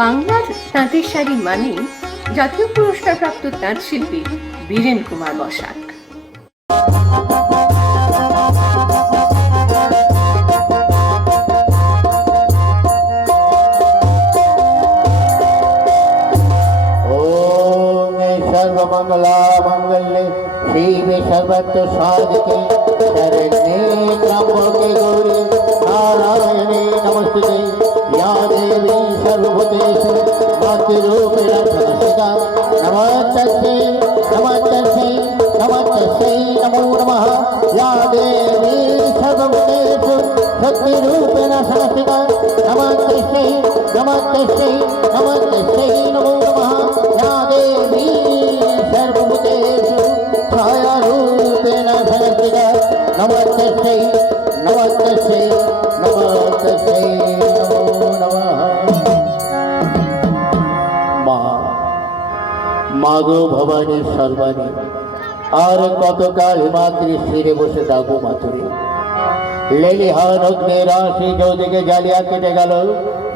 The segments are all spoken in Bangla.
বাংলার তাঁতের শাড়ি মানেই জাতীয় পুরস্কারপ্রাপ্ত তাঁত শিল্পী বীরেন কুমার বসাক। सर्वमंगला मंगल्ये शिवे सर्वत्र साधके शरण्ये त्र्यंबके गौरी नारायणे नमस्ते या देवी सर्वभूतेषु मातृरूपेण संस्थिता नमस्तस्यै नमस्तस्यै नमस्तस्यै नमो नमः या देवी सर्वभूतेषु शक्तिरूपेण संस्थिता नमस्तस्यै नमस्तस्यै नमस्तस्यै नमो नमः या देवी सर्वभूतेषु छायारूपेण संस्थिता नमस्तस्यै नमस्तस्यै नमस्तस्यै नमो नमः। মাগো ভবানী সর্বাণী আর কতকাল মাতৃ শিরে বসে ডাকো মাতুরে লেলিহান অগ্নের রাশি যৌদিকে জ্বালিয়া কেটে গেল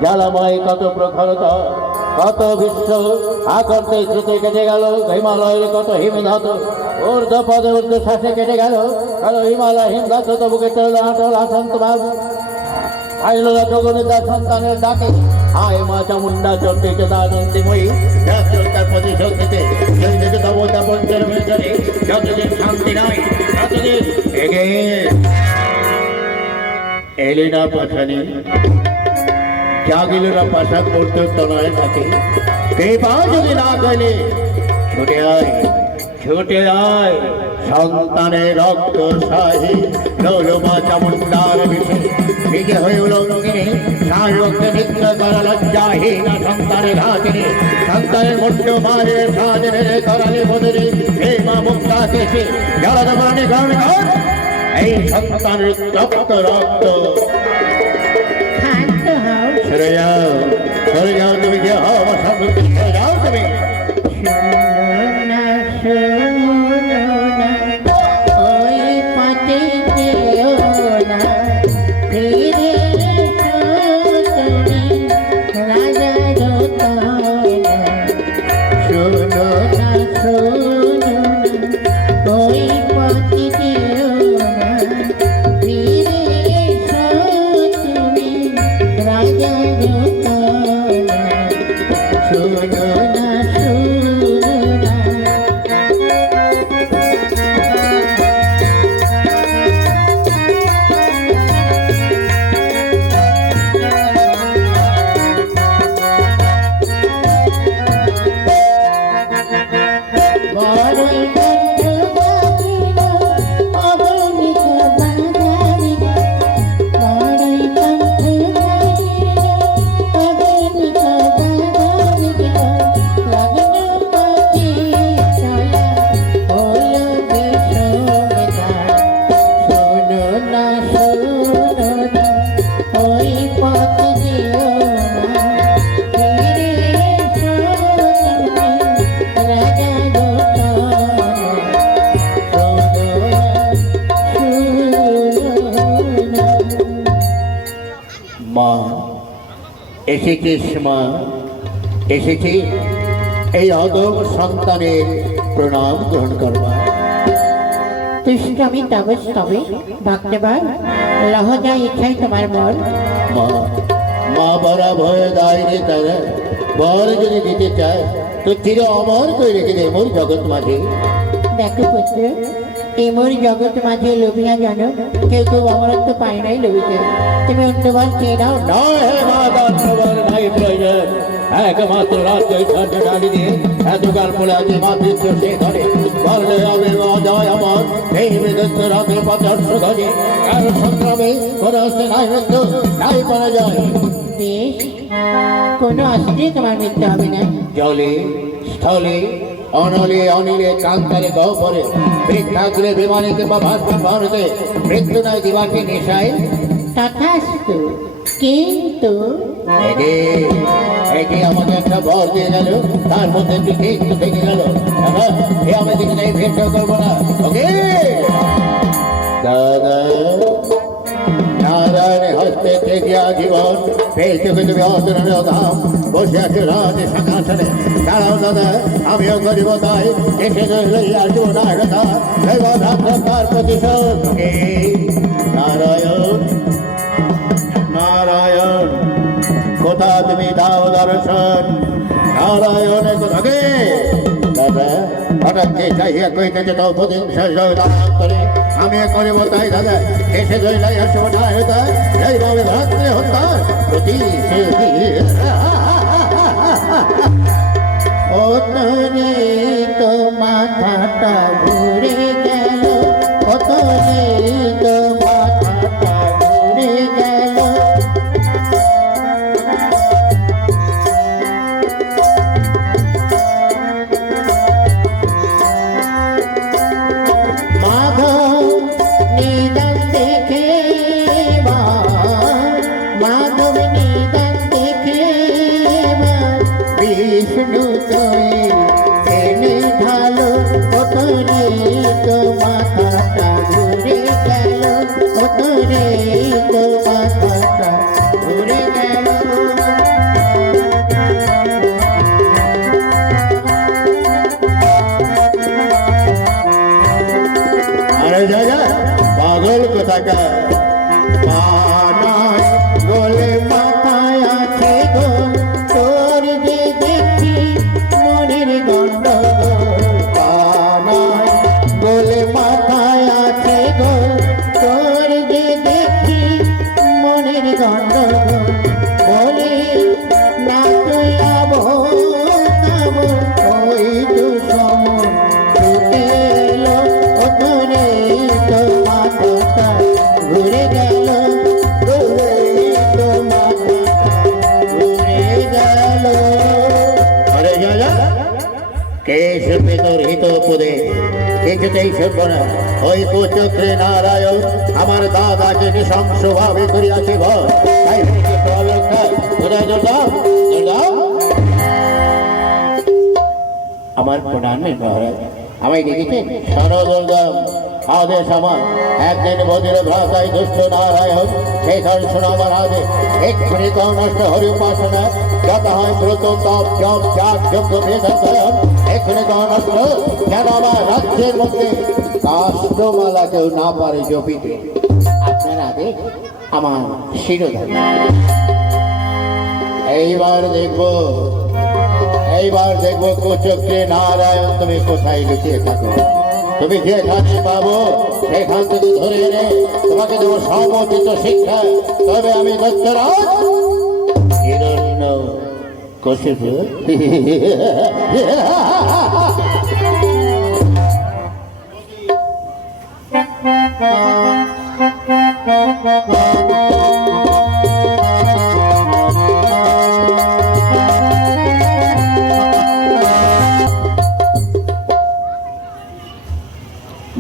জ্বালাময় কত প্রখরতা কত বিশ্ব আকর্ষে শ্রুতে কেটে গেল হিমালয়ের কত হিমধাত ঊর্ধ্ব পদে ঊর্ধ্ব শ্বাসে কেটে গেল কালো হিমালয় হিমধাত তবুকে চলল আটল আসন্ত ভাব আইল জগনিতা সন্তানের ডাকে আয় মা চামুন্ডা চলতে চদানন্দময়ী তার প্রতিশোধ নিতে দেবতা পঞ্চের ভেতরে যতদিন শান্তি নাই ততদিন এগিয়ে এলি না পাঠানি জাগিল না পাশা করতে তনয় থাকে বেবা যদি না গেলে ছুটে আয় সন্তানের রক্ত সাহি লৌলমা চামুন্ডার বিষে নিজে হয়ে উলঙ্গিনী সার রক্তে নিত্য করা লজ্জাহীন সন্তানের হাতিনি সন্তানের মুন্ড মায়ের সাজনে করালে বদলে হে মা মুক্তা কেশে জলদ প্রাণী গ্রহণ কর এই সন্তানের রক্ত রক্ত সরে যাও তুমি যে হও আমার সম্মুখে সরে যাও তুমি এসেছিস মা এসেছি এই অদম সন্তানের প্রণাম গ্রহণ করবা তুষ্টামি তবে ভক্তবার লহ যা ইচ্ছাই তোমার মন মা বরা ভয় দায় রে তারা বর যদি দিতে চায় তো চির অমর করে রেখে দে মোর জগৎ মাঝে। দেখো পুত্র এই মোর জগৎ মাঝে লোভিয়া জানো কেউ কেউ অমরত্ব পায় নাই লোভিতে তুমি অন্যবার চেয়ে নাও নাই প্রয়োজন একমাত্র রাজ্য ডালি দিয়ে এতকাল পরে আজ মাতৃত্ব সে ধরে বললে হবে অজয় আমার এই মৃদত্ব রাতে পদার্থ ধরে আর সংগ্রামে কোনো আসতে নাই মৃত্যু নাই পারা যায় বেশ কোনো আসতে তোমার মৃত্যু হবে না জলে স্থলে অনলে অনিলে কান্তারে গহ্বরে বৃদ্ধাগ্রে বিমানে কিংবা ভারতে মৃত্যু নয় দিবাকে নেশায় তথাস্তু কিন্তু আমাকে একটা বর দিয়ে গেল তার মধ্যে একটু থেকে গেল আমি দেখি নাই ভেট করবো না ওকে দাদা নারায়ণ হস্তে থেকে জীবন পেয়েছে তুমি অতরণ ধাম বসে আছে রাজ সিংহাসনে। দাঁড়াও দাদা, আমিও করিব তাই, এসে ধরলেই আসবো না কথা, এবার তার প্রতিশোধ। নারায়ণ নারায়ণ, কোথা তুমি দাও দর্শন, নারায়ণের কোথাকে দাদা হঠাৎ যে চাহিয়া কইতেছে তো প্রতিদিন শেষ করে আমি করিব তাই দাদা, এসে ধরলাই আসবো না হতা, এইভাবে ভাগ্যে হত্যা প্রতি ও তোরে তো মাথাটা ঘুরে গেল, ও তোরে তো মাথাটা ঘুরে গেল। মাধব নিদান দেখে মাধব নিদান দেখে বিষ্ণু তুই এনে ভালো, ও তোরে তো মাথাটা ঘুরে গেল, ও তোরে তো মাথাটা ঘুরে গেল। আরে যা যা পাগল কোথাকা, পানায় গোলে মাথায় আছে গো, তোর যে দেখি মনের গন্ডগোল। পানায় গোলে মাথায় আছে গো, তোর যে দেখি মনের গন্ডগোল। বলে না তুই আবো নাবো, ওই তো সময় ছুটে এলো, ও তোরে তো মাথাটা ঘুরে গেল, তোরে তো মাথাটা ঘুরে গেল। আরে যা যা কে শুনবে তোর হিত উপদেশ, কিছুতেই শুনবো না। ওই কুচক্রে নারায়ণ আমার দাদাকে নৃশংস ভাবে করিয়াছে ভয়, তাই কোথায় দাও দাও। আমার প্রণাম মহারাজ, আমায় দেখেছেন সনদুর্গম আদেশ আমার, একদিন বদির ভ্রাতাই দুষ্ট নারায়ণ, সেই ধর শোনো আমার আদেশ, এক্ষুনি তো নষ্ট হরি উপাসনা, যত হয় ব্রত তপ জপ চাক যজ্ঞ বেদন, এক্ষুনি তো নষ্ট, যেন আমার রাজ্যের মধ্যে কাষ্টমালা কেউ না পারে জপিতে। আপনার আদেশ আমার শিরোধার। এইবার দেখবো কুচক্রে নারায়ণ তুমি কোথায় লুকিয়ে থাকো, তুমি যেখানে পাবো সেখান থেকে ধরে এনে তোমাকে দেবো সমুচিত শিক্ষা। তবে আমি দত্তরাজ হিরণ্য কশিপু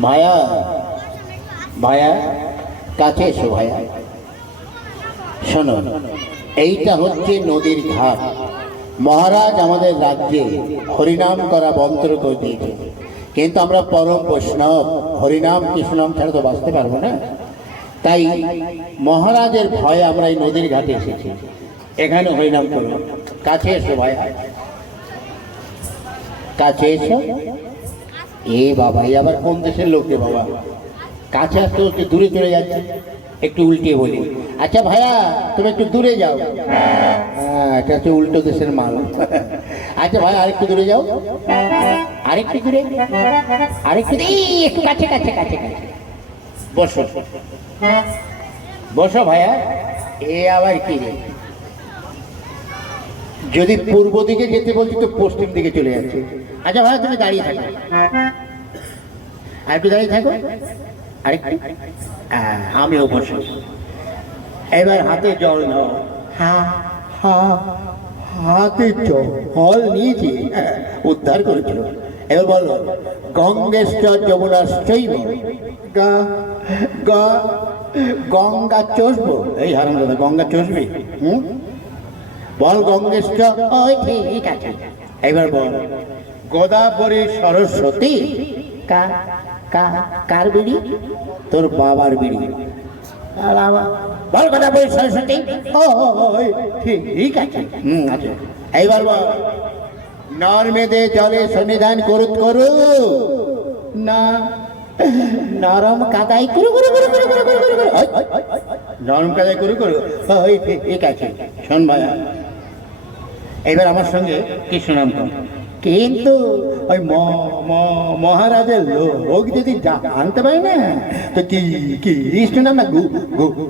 ভায়া ভায়া কাছে এসো ভায়া, শোনো এইটা হচ্ছে নদীর ঘাট। মহারাজ আমাদের রাজ্যে হরিনাম করা বন্ধ করে দিয়েছে, কিন্তু আমরা পরম বৈষ্ণব, হরিনাম কৃষ্ণনাম ছাড়া তো বাঁচতে পারবো না। তাই মহারাজের ভয়ে আমরা এই নদীর ঘাটে এসেছি, এখানে হরিনাম করবো। কাছে এসো ভাইয়া, কাছে এসো। এ বাবা, এই আবার কোন দেশের লোক রে বাবা, কাছে আসতে হচ্ছে দূরে চলে যাচ্ছে। একটু উল্টে বলি, আচ্ছা ভাইয়া তুমি একটু দূরে যাও। হ্যাঁ, এটা হচ্ছে উল্টো দেশের মাল। আচ্ছা ভাই আরেকটু দূরে যাও, আরেকটু দূরে, আরেকটু একটু কাছে কাছে কাছে কাছে বসো বসো ভাইয়া। এ আবার কি রে, যদি পূর্ব দিকে যেতে বলছি তো পশ্চিম দিকে চলে যাচ্ছে। আচ্ছা ভাই তুমি দাঁড়িয়ে থাকো, আর একটু দাঁড়িয়ে থাকো, আরেকটু, আমিও বসো। এবার হাতে জল নাও। হাতে জল নিয়েছি, উদ্ধার করেছিল। এবার বলো, গঙ্গেশ্ব যমুনাশ্চৈব গঙ্গা চষবো। এই হারাম দাদা, গঙ্গা চষবি? বল গঙ্গেশ্ব। ওই ঠিক আছে। এবার বল গোদাবরী সরস্বতী। কার বিড়ি? তোর বাবার বিড়ি। বল গোদাবরী সরস্বতী। ঠিক আছে, আচ্ছা এইবার বল, নর্মেদে জলে সন্নিধান করুত করু না নরম কাদাই করু করু করু করু করু করু করু করু। ওই, নরম কাদাই করু করু। ওই ঠিক আছে, শোন ভাইয়া, এবার আমার সঙ্গে কৃষ্ণ নাম কর। কিন্তু ওই মহারাজের লোক যদি জানতে পারে না তো কি কি কৃষ্ণ নাম না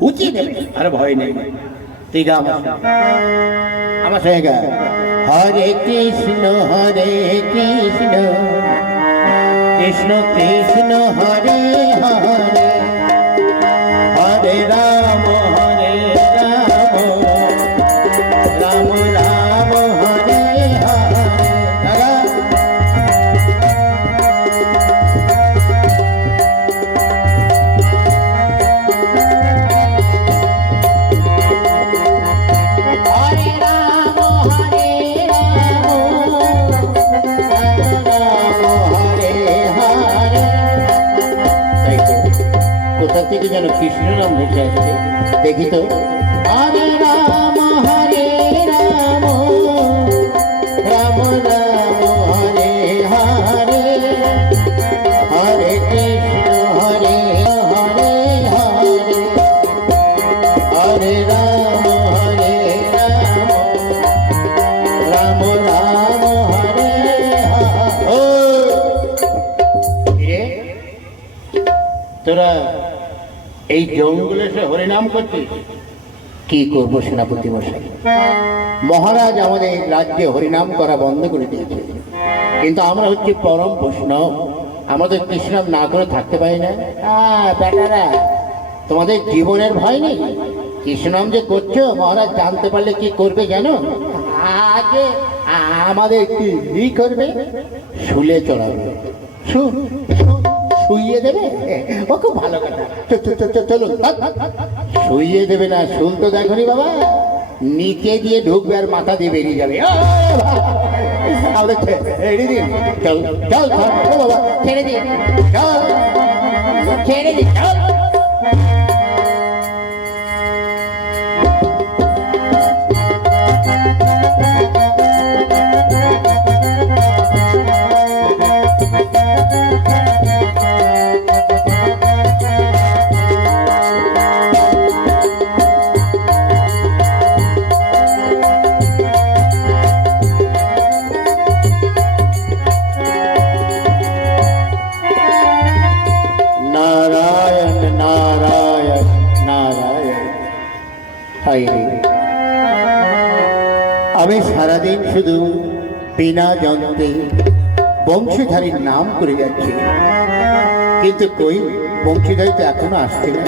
উচিত দেবে। আরে ভয় নেই, তুই গা আমার সঙ্গে গা। হরে কৃষ্ণ কৃষ্ণ কৃষ্ণ হরে হরে, হরে রাম রাম রাম হরে হরে। কোথা থেকে যেন কৃষ্ণ নাম ভেসে আসছে, দেখি তো। হরে রাম রাম রাম হরে হরে, হরে কৃষ্ণ হরে হরে হরে, হরে রাম রাম রাম হরে হরে। তোরা এই জঙ্গলে সে হরিনাম করছিস? কি করবো সেনাপতি মশাই, মহারাজ আমাদের রাজ্যে হরিনাম করা বন্ধ করে দিয়েছে, কিন্তু আমরা হচ্ছে পরম বৈষ্ণব, আমাদের কৃষ্ণনাম না করে থাকতে পারি না। বেটারা, তোমাদের জীবনের ভয় নেই? কৃষ্ণনাম যে করছো মহারাজ জানতে পারলে কি করবে জানো? আগে আমাদের কি করবে? শুলে চড়াবে, শুইয়ে দেবে। ও খুব ভালো কথা, চলুন। শুইয়ে দেবে না, শুন তো দেখনি বাবা, নিচে দিয়ে ঢুকবে আর মাথা দিয়ে বেরিয়ে যাবে। ছেড়ে দিন, চল চল বাবা, ছেড়ে দিন, চল ছেড়ে দিন, চল। আমি সারাদিন শুধু বিনা যন্ত্রে বংশীধারীর নাম করে যাচ্ছি, কিন্তু কই বংশীধারী তো এখনো আসছে না।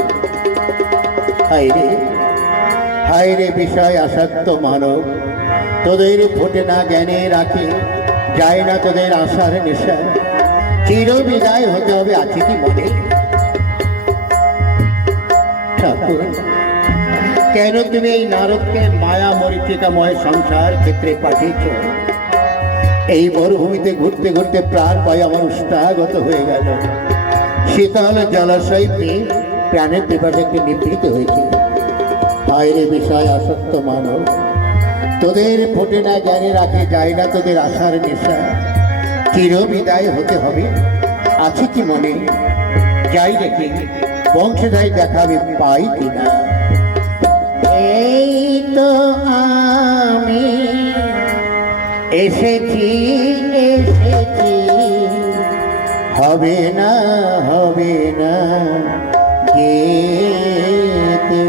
হায় রে বিষয় আসক্ত মানব, তোদের ফোটে না জ্ঞানে রাখে, যায় না তোদের আশার নেশা, চির বিদায় হতে হবে আছে কি মনে? ঠাকুর, কেন তুমি এই নারদকে মায়া মরিচিকাময় সংসার ক্ষেত্রে পাঠিয়েছ? এই মরুভূমিতে ঘুরতে ঘুরতে প্রাণ পায় আমার উষ্ঠাগত হয়ে গেল। শীতল জলাশয় পেয়ে প্রাণের পিপাসাকে নিবৃত হয়েছে। হায়রে বিষয় আসক্ত মানব, তোদের ফোটে না জ্ঞানে রাখে, যায় না তোদের আশার নেশা, চির বিদায় হতে হবে আছে কি মনে? যাই দেখি বংশধারী দেখা আমি পাই কিনা। এই তো আমি এসেছি এসেছি, হবে না যেতে।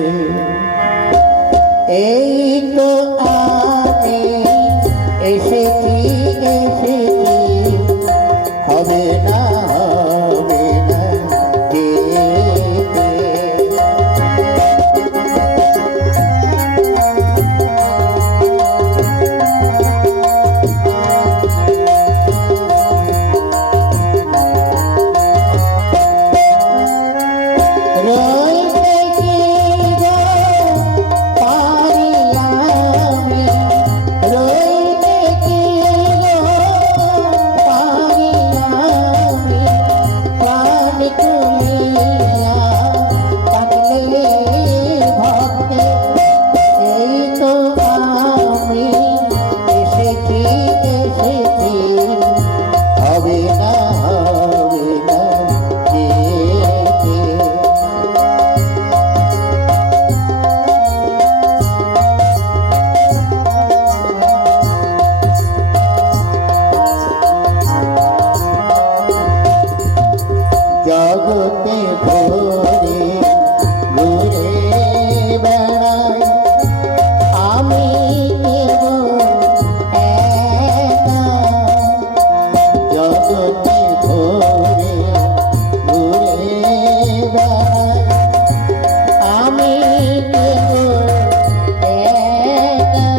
এই তো আমি এসেছি এসেছি, হবে না যেতে। রইতে কি গো পারিয়া জগতে ঘুরে ঘুরে বেড়াই আমি একা জগতে ঘুরে ঘুরে বেড়াই আমি একা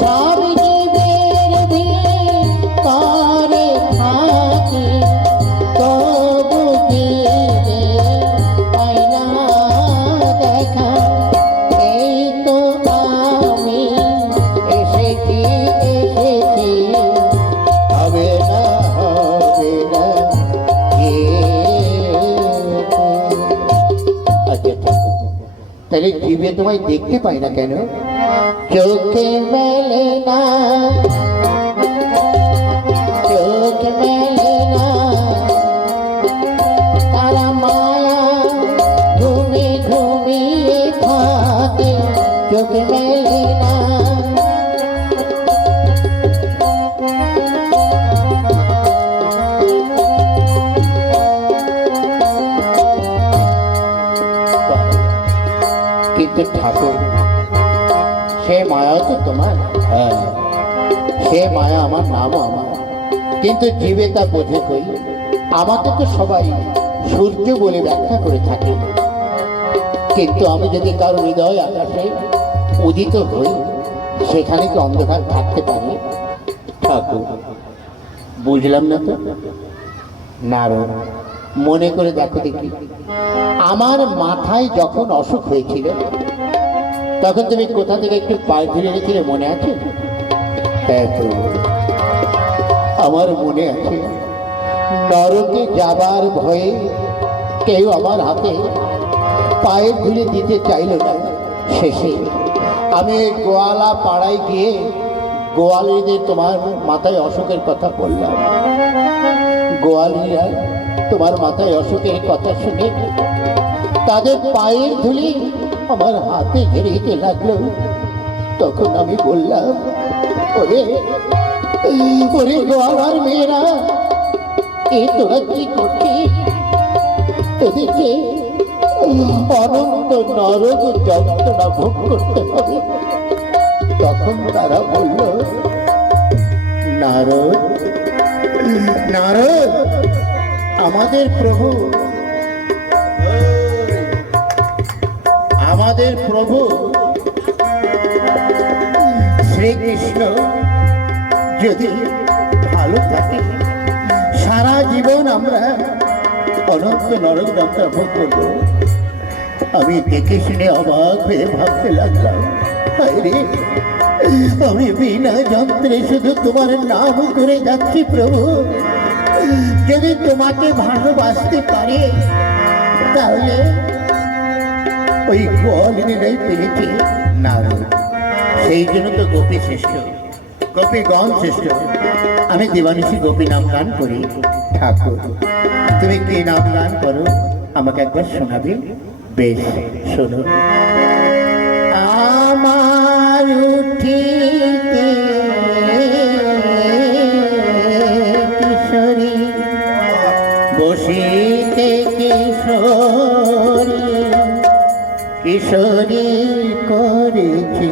সব জীবের ভিড় করে থাকি তবু দিলে পাই না দেখা এই তো আমি এসেছি এসেছি হবে না আচ্ছা তাহলে জীবে তোমায় দেখতে পাই না কেন চোখে মেলে না চোখে মেলে না তারা মায়া ঘুমে ঘুমিয়ে থাকে চোখে মেলে না কিন্তু ঠাকুর সে মায়া তো তোমার হ্যাঁ সে মায়া আমার নামও আমার কিন্তু জীবে তা বোঝে কই আমাকে তো সবাই সূর্য বলে ব্যাখ্যা করে থাকে কিন্তু আমি যদি কারো হৃদয় আকাশে উদিত হই সেখানে কি অন্ধকার থাকতে পারে ঠাকুর বুঝলাম না তো নারদ মনে করে দেখো দেখি আমার মাথায় যখন অসুখ হয়েছিল তখন তুমি কোথা থেকে একটু পায়ে ধরে রেখেছিলে মনে আছে হ্যাঁ তো আমার মনে আছে নরকে যাবার ভয়ে কেউ আমার হাতে পায়ে ধুলে দিতে চাইল না শেষে আমি গোয়ালা পাড়ায় গিয়ে গোয়ালিদের তোমার মাথায় অসুখের কথা বললাম গোয়ালিরা তোমার মাথায় অসুখের কথা শুনে তাদের পায়ের ধুলি আমার হাতে ঘিরে দিতে লাগলো তখন আমি বললাম ওরে ওরে গোয়ালার মেয়েরা এ তোরা কি করছিস তোদেরকে অনন্ত নরক যন্ত্রণা ভোগ করতে হবে তখন তারা বলল নারদ নারদ আমাদের প্রভু শ্রীকৃষ্ণ যদি ভালো থাকে সারা জীবন আমরা অনন্ত নরক যাত্রা ভোগ করব আমি দেখে শুনে অবাক হয়ে ভাবতে লাগলাম আরে আমি বিনা যন্ত্রে শুধু তোমার নাম করে যাচ্ছি প্রভু যদি তোমাকে ভালোবাসতে পারে তাহলে ওই গোয়ালিনীরাই পেরেছে নারদ সেই জন্য তো গোপী শ্রেষ্ঠ গোপীগণ শ্রেষ্ঠ আমি দিবানিশি গোপী নাম গান করি ঠাকুর তুমি কি নাম গান করো আমাকে একবার শোনাবে বেশ শোনো আমার উঠিতে কিশোরী বসিতে কিশোরী কিশোরী করেছি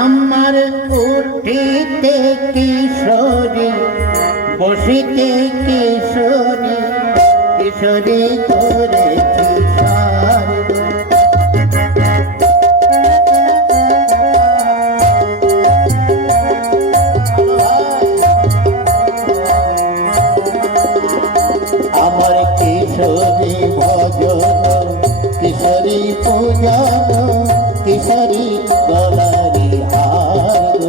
আমার উঠিতে কিশোরী বসিতে কিশোরী কিশোরী করেছি আমার কিশোরী ভজন কিশোরী পূজন কিশোরী গলারি হার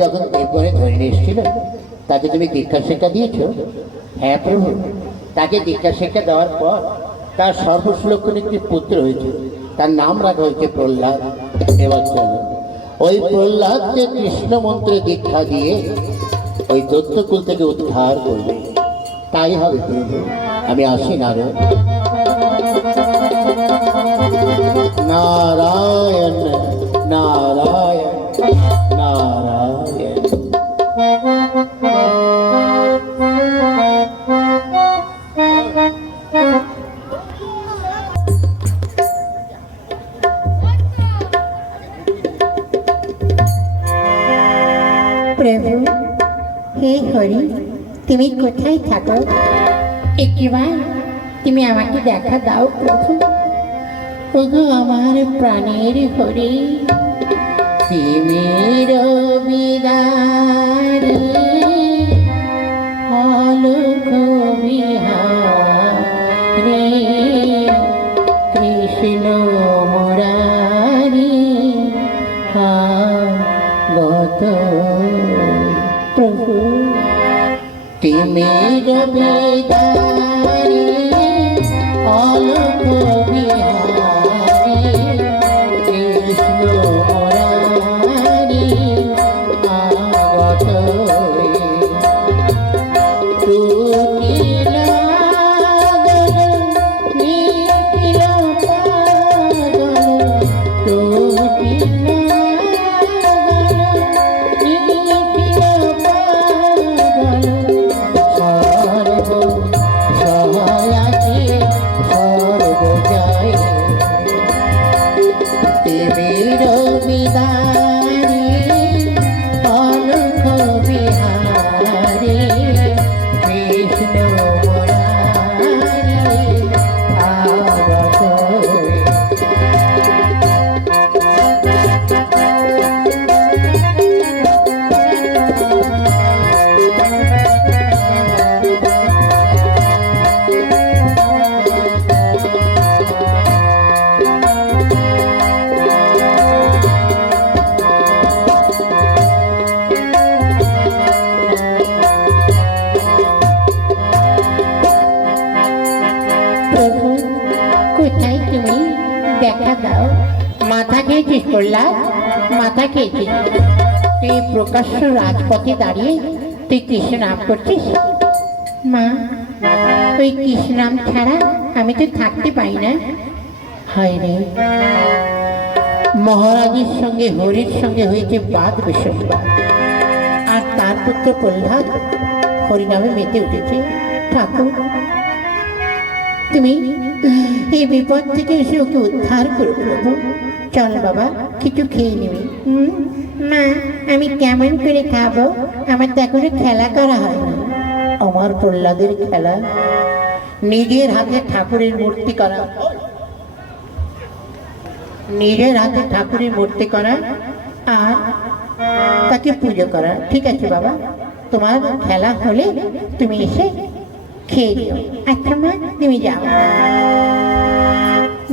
যখন দেবগণে ধরে নিয়ে এসেছিল তাকে তুমি দীক্ষা শিক্ষা দিয়েছ? হ্যাঁ প্রভু, তাকে দীক্ষা শিক্ষা দেওয়ার পর তার সর্বশ্লোকন একটি পুত্র হয়েছে, তার নাম রাখা হয়েছে প্রহ্লাদ। এবার চলো ওই প্রহ্লাদকে কৃষ্ণ মন্ত্রে দীক্ষা দিয়ে ওই দৈত্যকুল থেকে উদ্ধার করবে। তাই হবে প্রভু, আমি আসি নারদ। নারায়ণ নারায়ণ নারায়ণ। প্রভু, হে হরি, তুমি কোথায় থাকো? একবার তুমি আমাকে দেখা দাও প্রভু। ওগো আমার প্রাণের হরি, তিমির বিদারে অলোক বিহারে কৃষ্ণ মুরারি গত। প্রভু, তিমির বিদারে অলোক বিহারে কৃষ্ণ মুরারি আগত। টুটিল নিখিল পাগল, টুটিল নিখিল পাগল, সর্ব সহায়াতে সর্ব জয়। তিমির বিদারে অলোক বিহারে কৃষ্ণ মুরারি আগত। প্রভু, কোথায় তুমি? দেখা দাও। মাথা খেয়েছিস প্রহ্লাদ, মাথা খেয়েছিস। তুই প্রকাশ্য রাজপথে দাঁড়িয়ে তুই কৃষ্ণ নাম করছিস? মা, ওই কৃষ্ণ নাম ছাড়া আমি তো থাকতে পারি না। হায় রে, মহারাজের সঙ্গে হরির সঙ্গে হয়েছে বাদ বিসম্বাদ, আর তার পুত্র প্রহ্লাদ হরিনামে মেতে উঠেছে। ঠাকুর, তুমি এই বিপদ থেকে এসে ওকে উদ্ধার করো প্রভু। চল বাবা, কিছু খেয়ে নিবি। মা, আমি কেমন করে খাবো? আমার তো এখনো খেলা করা হয় না। আমার প্রহ্লাদের খেলা নিজের হাতে ঠাকুরের মূর্তি করা, নিজের হাতে ঠাকুরের মূর্তি করা আর তাকে পুজো করা। ঠিক আছে বাবা, তোমার খেলা হলে তুমি এসে খেয়ে দিও। আচ্ছা মা, তুমি যাও।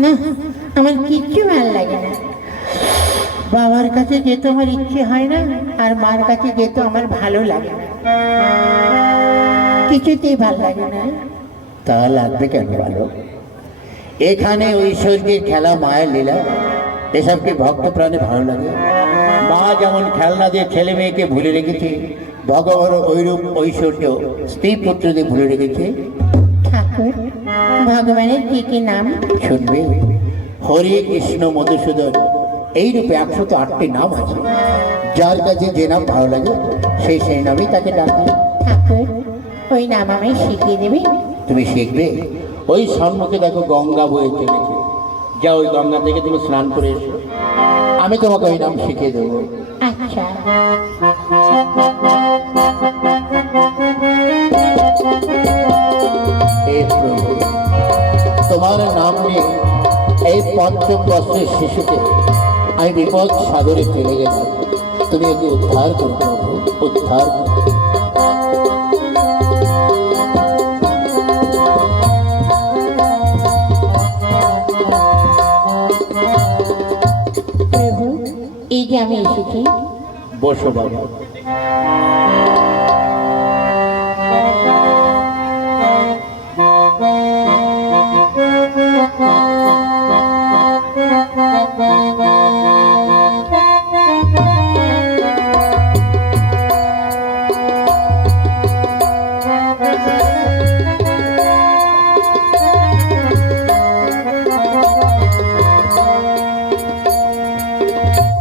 না, আমার কিচ্ছু ভালো লাগে না। বাবার কাছে যেতে আমার ইচ্ছে হয় না, আর মার কাছে যেতে আমার ভালো লাগে না। কিছুতেই ভালো লাগে না। তা লাগবে কেন বলো? এখানে ঐশ্বর্যের খেলা, মায়ের লীলা, এসবকে ভক্ত প্রাণে ভালো লাগে। মা যেমন খেলনা দিয়ে ছেলে মেয়েকে ভুলে রেখেছে, ভগবান ঐরূপ ঐশ্বর্য স্ত্রী পুত্রদের ভুলে রেখেছে। ঠাকুর, ভগবানের কি কি নাম? শুনবে, হরে কৃষ্ণ মধুসূদন এইরূপে 108টি নাম আছে। যার কাছে যে নাম ভালো লাগে সেই সেই নামেই তাকে ডাকবে। ঠাকুর, ওই নাম আমি শিখিয়ে দেবে? তুমি শিখবে। ওই সম্মুখে দেখো গঙ্গা বয়ে চলেছে, যা ওই গঙ্গা থেকে তুমি স্নান করে এসো, আমি তোমাকে ওই নাম শিখিয়ে দেবো। আচ্ছা। হে প্রভু, তোমার নাম নিয়ে এই 5ম বর্ষের শিশুকে আমি বিপদ সাগরে ফেলে গেলাম। তুমি ওকে উদ্ধার করো প্রভু, উদ্ধার করো। প্রভু, এই যে আমি এসেছি, বসো বাবা।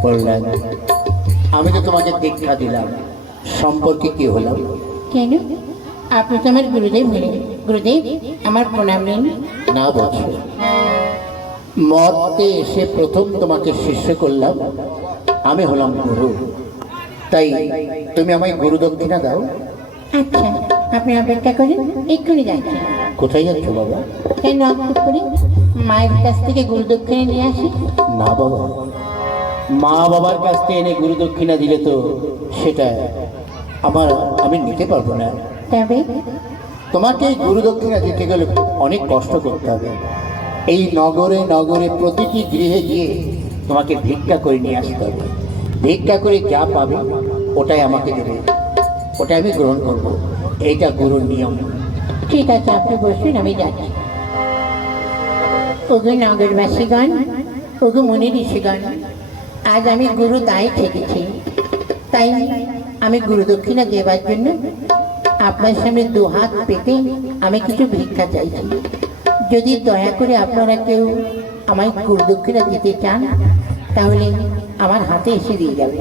প্রহ্লাদ, আমি তো তোমাকে দীক্ষা দিলাম, সম্পর্কে কি হলাম? কেন? আপনি তো আমার গুরুদেব হলেন। গুরুদেব, আমার প্রণাম নিন। না বৎস, মর্তে এসে প্রথম তোমাকে শিষ্য করলাম, আমি হলাম গুরু, তাই তুমি আমায় গুরু দক্ষিণা দাও। আচ্ছা, আপনি অপেক্ষা করেন, এক্ষুনি যাচ্ছি। কোথায় যাচ্ছ বাবা? কেন অপেক্ষা করি? মায়ের কাছ থেকে গুরু দক্ষিণা নিয়ে আসি। না বাবা, মা বাবার কাছ থেকে এনে গুরু দক্ষিণা দিলে তো সেটা আমি নিতে পারবো না। তবে তোমাকে এই গুরু দক্ষিণা দিতে গেলে অনেক কষ্ট করতে হবে। এই নগরে নগরে প্রতিটি গৃহে গিয়ে তোমাকে ভিক্ষা করে নিয়ে আসতে হবে। ভিক্ষা করে যা পাবে ওটাই আমাকে দেবে, ওটা আমি গ্রহণ করব। এইটা গুরুর নিয়ম। ঠিক আছে, আপনি বসুন, আমি যাচ্ছি। ওগো নগরবাসীগণ, ওগো মুনি ঋষিগণ, আজ আমি গুরু দায় ঠেকেছি, তাই আমি গুরু দক্ষিণা দেবার জন্য আপনার সামনে দুহাত পেতে আমি কিছু ভিক্ষা চাইছি। যদি দয়া করে আপনারা কেউ আমায় গুরু দক্ষিণা দিতে চান তাহলে আমার হাতে এসে দিয়ে যাবে।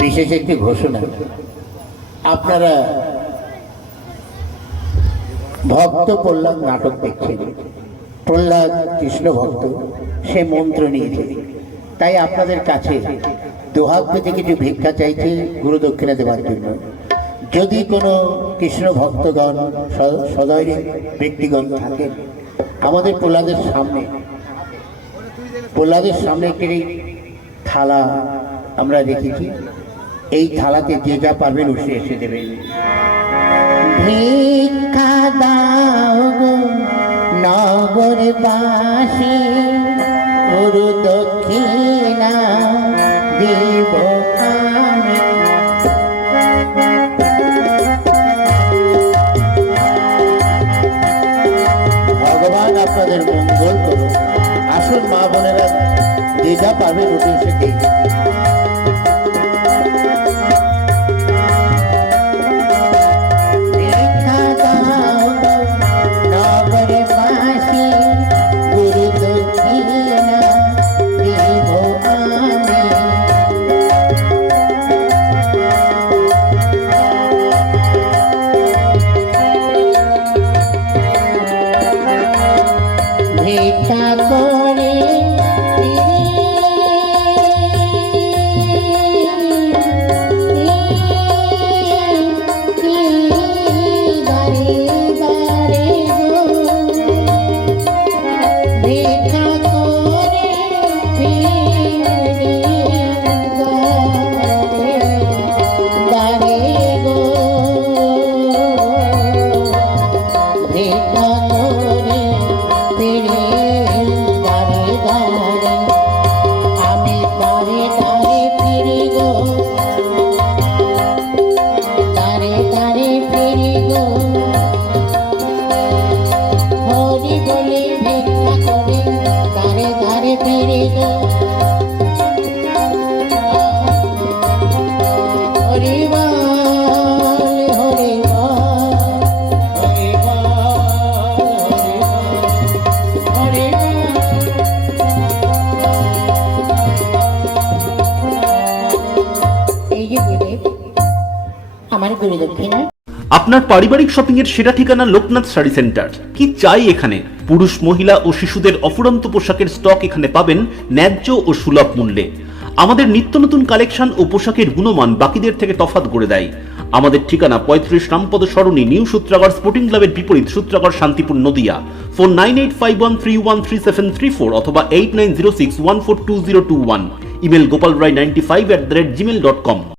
বিশেষ একটি ঘোষণা, আপনারা ভক্ত প্রহ্লাদ নাটক দেখছেন। প্রহ্লাদ কৃষ্ণ ভক্ত, সে মন্ত্র নিয়েছে, তাই আপনাদের কাছে দুহাত পেতে কিছু ভিক্ষা চাইছে গুরু দক্ষিণা দেওয়ার জন্য। যদি কোনো কৃষ্ণ ভক্তগণ সদয় ব্যক্তিগণ থাকেন, আমাদের প্রহ্লাদের সামনে একটি থালা আমরা রেখেছি, এই থালাতে যে যা পারবেন উঠে এসে দেবেন। ভিক্ষা দাও গো নগরবাসী, গুরু দক্ষিণা দিব আমি। ভগবান আপনাদের মঙ্গল করুন। আসুন মা বোনেরা, যে যা পারবেন উঠে এসে দিন। আপনার পারিবারিক শপিং এর সেরা ঠিকানা লোকনাথ শাড়ি সেন্টার। কি চাই এখানে? পুরুষ, মহিলা ও শিশুদের অফুরন্ত পোশাকের স্টক এখানে পাবেন ন্যায্য ও সুলভ মূল্যে। আমাদের নিত্য নতুন কালেকশন ও পোশাকের গুণমান বাকিদের থেকে তফাৎ করে দেয়। আমাদের ঠিকানা 35 রামপদ সরণি, নিউ সূত্রাগড় স্পোর্টিং ক্লাবের বিপরীত, সূত্রাগড় শান্তিপুর, নদিয়া। ফোন 9851313734 অথবা 8906142021। Email gopalrai95@gmail.com।